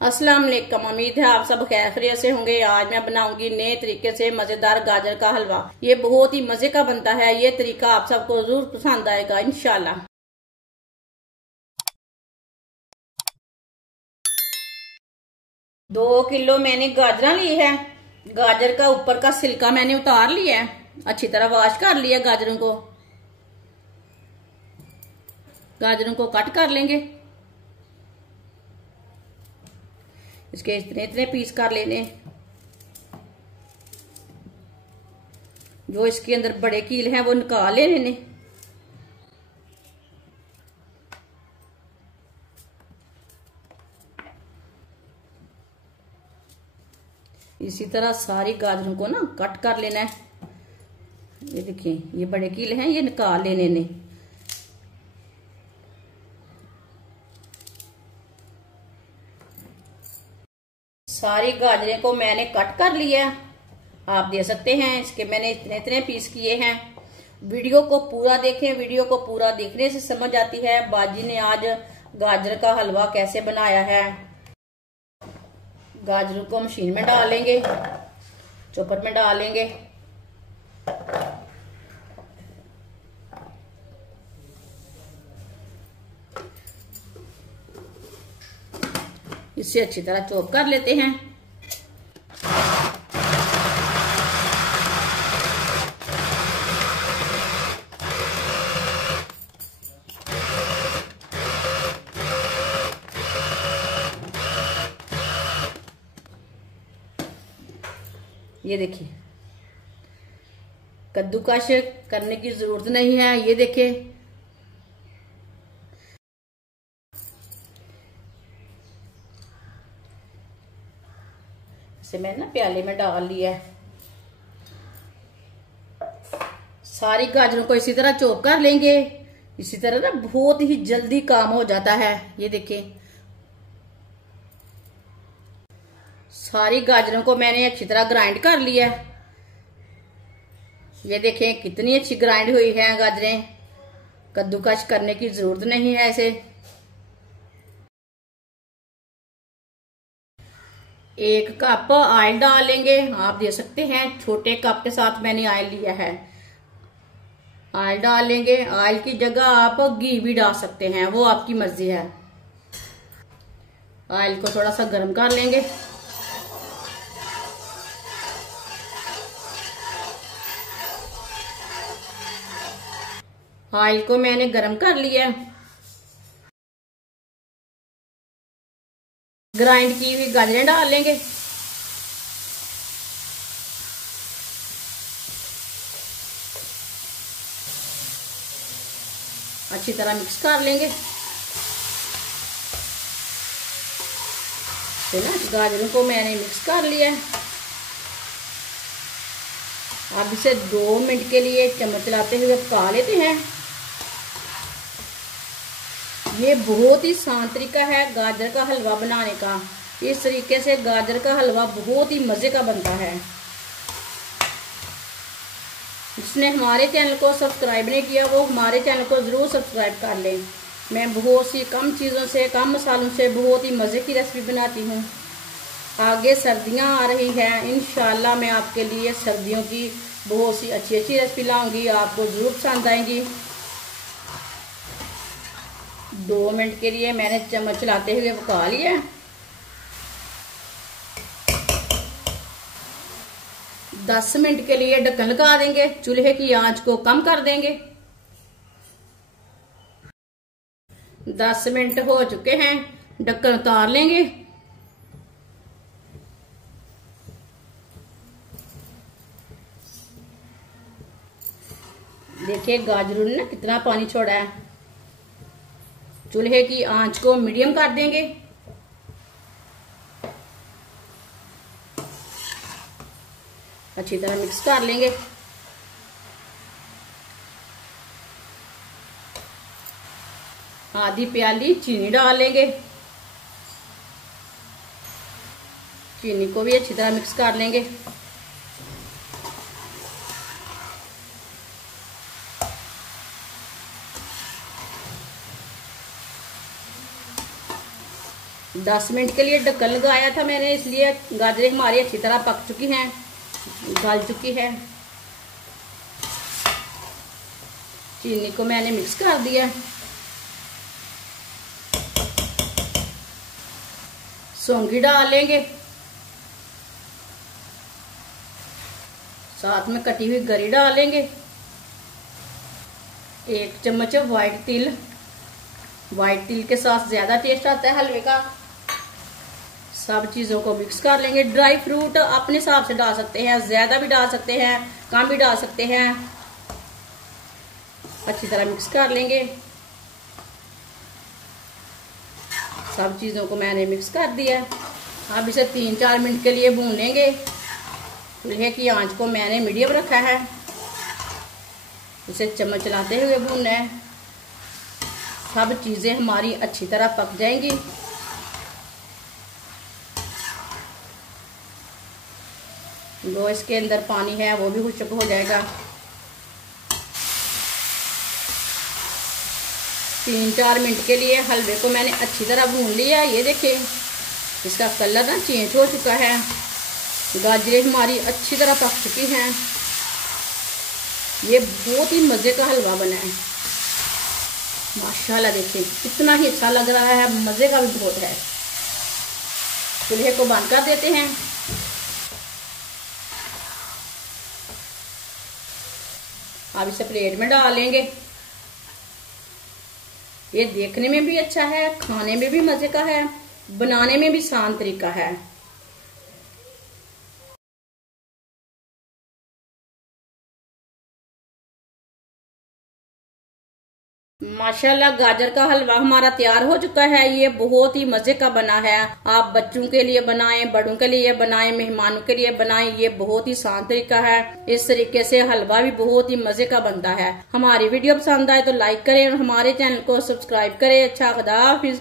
अस्सलाम वालेकुम। उम्मीद है आप सब खैरियत से होंगे। आज मैं बनाऊंगी नए तरीके से मजेदार गाजर का हलवा। ये बहुत ही मजे का बनता है। ये तरीका आप सबको जरूर पसंद आएगा इंशाल्लाह। 2 किलो मैंने गाजर ली है। गाजर का ऊपर का छिलका मैंने उतार लिया है। अच्छी तरह वॉश कर लिया गाजरों को। गाजरों को कट कर लेंगे। इसके इतने इतने पीस कर लेने। जो इसके अंदर बड़े कील हैं वो निकाल लेने। इसी तरह सारी गाजरों को ना कट कर लेना है। ये देखिए, ये बड़े कील हैं, ये निकाल लेने ने। सारी गाजरें को मैंने कट कर लिया। आप दे सकते हैं इसके मैंने इतने इतने पीस किए हैं। वीडियो को पूरा देखें। वीडियो को पूरा देखने से समझ आती है बाजी ने आज गाजर का हलवा कैसे बनाया है। गाजरों को मशीन में डालेंगे, चॉपर में डालेंगे। इससे अच्छी तरह चॉप कर लेते हैं। ये देखिए, कद्दूकस करने की जरूरत नहीं है। ये देखिए, इसे मैंने ना प्याले में डाल लिया है। सारी गाजरों को इसी तरह चॉप कर लेंगे। इसी तरह ना बहुत ही जल्दी काम हो जाता है। ये देखिए, सारी गाजरों को मैंने अच्छी तरह ग्राइंड कर लिया है। ये देखें कितनी अच्छी ग्राइंड हुई है गाजरें। कद्दूकस करने की जरूरत नहीं है इसे। 1 कप ऑयल डालेंगे। आप दे सकते हैं, छोटे कप के साथ मैंने ऑयल लिया है। ऑयल डालेंगे। ऑयल की जगह आप घी भी डाल सकते हैं, वो आपकी मर्जी है। ऑयल को थोड़ा सा गर्म कर लेंगे। ऑयल को मैंने गर्म कर लिया। ग्राइंड की हुई गाजरें डाल लेंगे। अच्छी तरह मिक्स कर लेंगे। तो ना गाजरों को मैंने मिक्स कर लिया। अब इसे 2 मिनट के लिए चम्मच चलाते हुए पका लेते हैं। ये बहुत ही आसान तरीका है गाजर का हलवा बनाने का। इस तरीके से गाजर का हलवा बहुत ही मजे का बनता है। जिसने हमारे चैनल को सब्सक्राइब नहीं किया वो हमारे चैनल को जरूर सब्सक्राइब कर लें। मैं बहुत सी कम चीज़ों से, कम मसालों से बहुत ही मज़े की रेसिपी बनाती हूँ। आगे सर्दियाँ आ रही हैं, इंशाल्लाह मैं आपके लिए सर्दियों की बहुत सी अच्छी अच्छी रेसिपी लाऊंगी। आपको जरूर पसंद आएंगी। 2 मिनट के लिए मैंने चम्मच चलाते हुए पका लिया। 10 मिनट के लिए ढक्कन लगा देंगे। चूल्हे की आंच को कम कर देंगे। 10 मिनट हो चुके हैं, ढक्कन उतार लेंगे। देखिए गाजरों ने ना कितना पानी छोड़ा है। चूल्हे की आंच को मीडियम कर देंगे। अच्छी तरह मिक्स कर लेंगे। आधी प्याली चीनी डालेंगे। चीनी को भी अच्छी तरह मिक्स कर लेंगे। 10 मिनट के लिए ढक्कन लगाया था मैंने, इसलिए गाजरें हमारी अच्छी तरह पक चुकी हैं, गल चुकी है। चीनी को मैंने मिक्स कर दिया। सौंगी डाल लेंगे, साथ में कटी हुई गरी डालेंगे। 1 चम्मच व्हाइट तिल, व्हाइट तिल के साथ ज्यादा टेस्ट आता है हलवे का। सब चीजों को मिक्स कर लेंगे। ड्राई फ्रूट अपने हिसाब से डाल सकते हैं, ज्यादा भी डाल सकते हैं, कम भी डाल सकते हैं। अच्छी तरह मिक्स कर लेंगे। सब चीजों को मैंने मिक्स कर दिया। अब इसे 3-4 मिनट के लिए भून लेंगे। चूल्हे की आंच को मैंने मीडियम रखा है। इसे चम्मच चलाते हुए भूनना है। सब चीजें हमारी अच्छी तरह पक जाएंगी। जो इसके अंदर पानी है वो भी खुश्क हो जाएगा। 3-4 मिनट के लिए हलवे को मैंने अच्छी तरह भून लिया। ये देखिए इसका कलर ना चेंज हो चुका है। गाजरें हमारी अच्छी तरह पक चुकी हैं। ये बहुत ही मज़े का हलवा बना है माशाल्लाह। देखिए कितना ही अच्छा लग रहा है, मज़े का भी बहुत है। चूल्हे को बंद कर देते हैं। अब इसे प्लेट में डाल लेंगे। ये देखने में भी अच्छा है, खाने में भी मजे का है, बनाने में भी आसान तरीका है। माशाल्लाह गाजर का हलवा हमारा तैयार हो चुका है। ये बहुत ही मजे का बना है। आप बच्चों के लिए बनाएं, बड़ों के लिए बनाएं, मेहमानों के लिए बनाएं। ये बहुत ही आसान तरीका है। इस तरीके से हलवा भी बहुत ही मजे का बनता है। हमारी वीडियो पसंद आए तो लाइक करें और हमारे चैनल को सब्सक्राइब करें। अच्छा खुदा हाफिज।